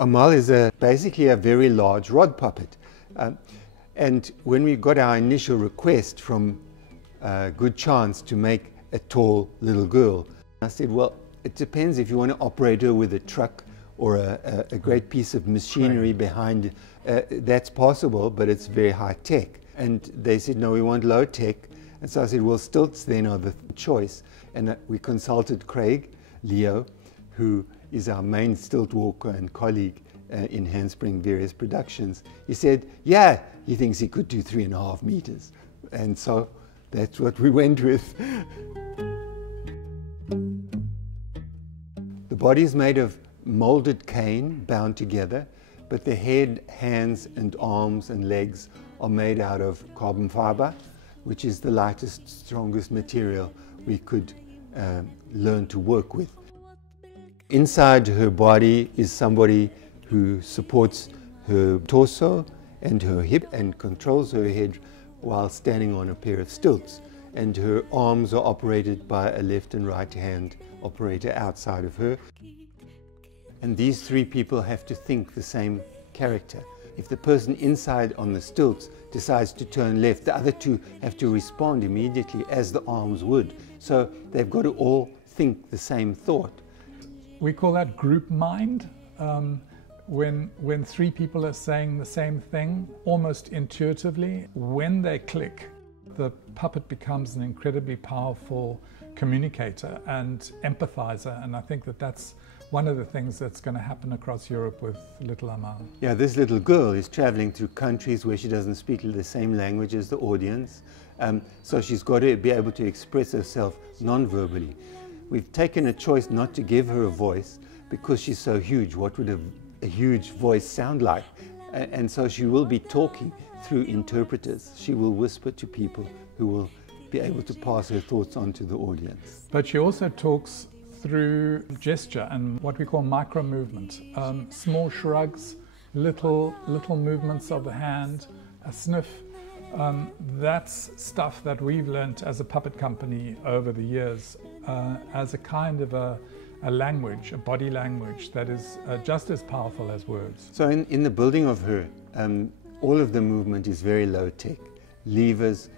Amal is basically a very large rod puppet. And when we got our initial request from Good Chance to make a tall little girl, I said, well, it depends if you want to operate her with a truck or a great piece of machinery behind. That's possible, but it's very high tech. And they said, no, we want low tech. And so I said, well, stilts then are the choice. And we consulted Craig Leo, who is our main stilt walker and colleague in Handspring various productions. He said, yeah, he thinks he could do 3.5 meters. And so that's what we went with. The body is made of molded cane bound together, but the head, hands and arms and legs are made out of carbon fiber, which is the lightest, strongest material we could learn to work with. Inside her body is somebody who supports her torso and her hip and controls her head while standing on a pair of stilts. And her arms are operated by a left and right hand operator outside of her. And these three people have to think the same character. If the person inside on the stilts decides to turn left, the other two have to respond immediately as the arms would. So they've got to all think the same thought. We call that group mind. When three people are saying the same thing, almost intuitively, when they click, the puppet becomes an incredibly powerful communicator and empathizer, and I think that that's one of the things that's going to happen across Europe with Little Amal. Yeah, this little girl is traveling through countries where she doesn't speak the same language as the audience, so she's got to be able to express herself non-verbally. We've taken a choice not to give her a voice because she's so huge. What would a huge voice sound like? And so she will be talking through interpreters. She will whisper to people who will be able to pass her thoughts on to the audience. But she also talks through gesture and what we call micro movement. Small shrugs, little movements of the hand, a sniff. That's stuff that we've learnt as a puppet company over the years as a kind of a language, a body language that is just as powerful as words. So in the building of her, all of the movement is very low tech. Levers,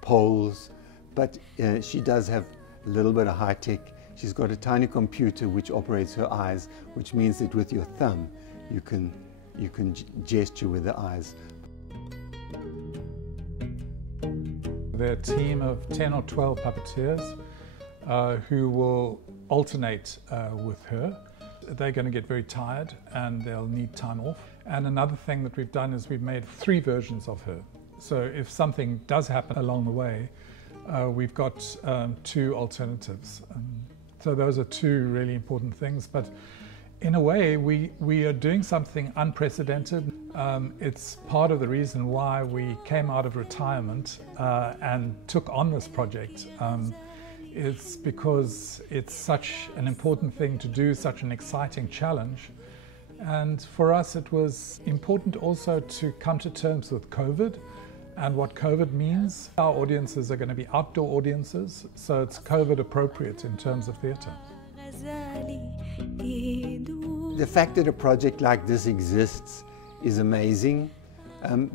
poles, but she does have a little bit of high tech. She's got a tiny computer which operates her eyes, which means that with your thumb you can gesture with the eyes. They're a team of 10 or 12 puppeteers who will alternate with her. They're going to get very tired and they'll need time off. And another thing that we've done is we've made 3 versions of her. So if something does happen along the way, we've got 2 alternatives. So those are 2 really important things. But in a way, we are doing something unprecedented. It's part of the reason why we came out of retirement and took on this project. It's because it's such an important thing to do, such an exciting challenge. And for us, it was important also to come to terms with COVID and what COVID means. Our audiences are going to be outdoor audiences, so it's COVID appropriate in terms of theatre. The fact that a project like this exists is amazing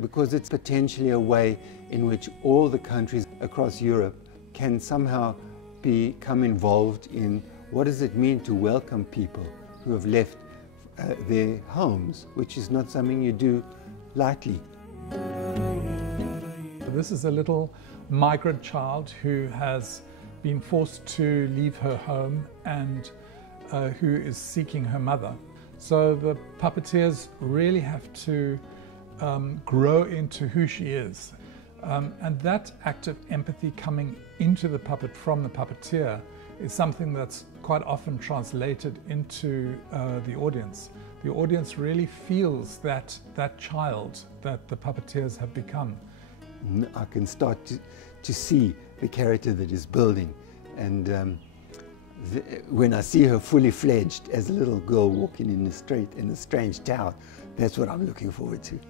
because it's potentially a way in which all the countries across Europe can somehow become involved in what does it mean to welcome people who have left their homes, which is not something you do lightly. This is a little migrant child who has been forced to leave her home and who is seeking her mother. So the puppeteers really have to grow into who she is. And that act of empathy coming into the puppet from the puppeteer is something that's quite often translated into the audience. The audience really feels that child that the puppeteers have become. I can start to see the character that is building, and when I see her fully fledged as a little girl walking in the street in a strange town, that's what I'm looking forward to.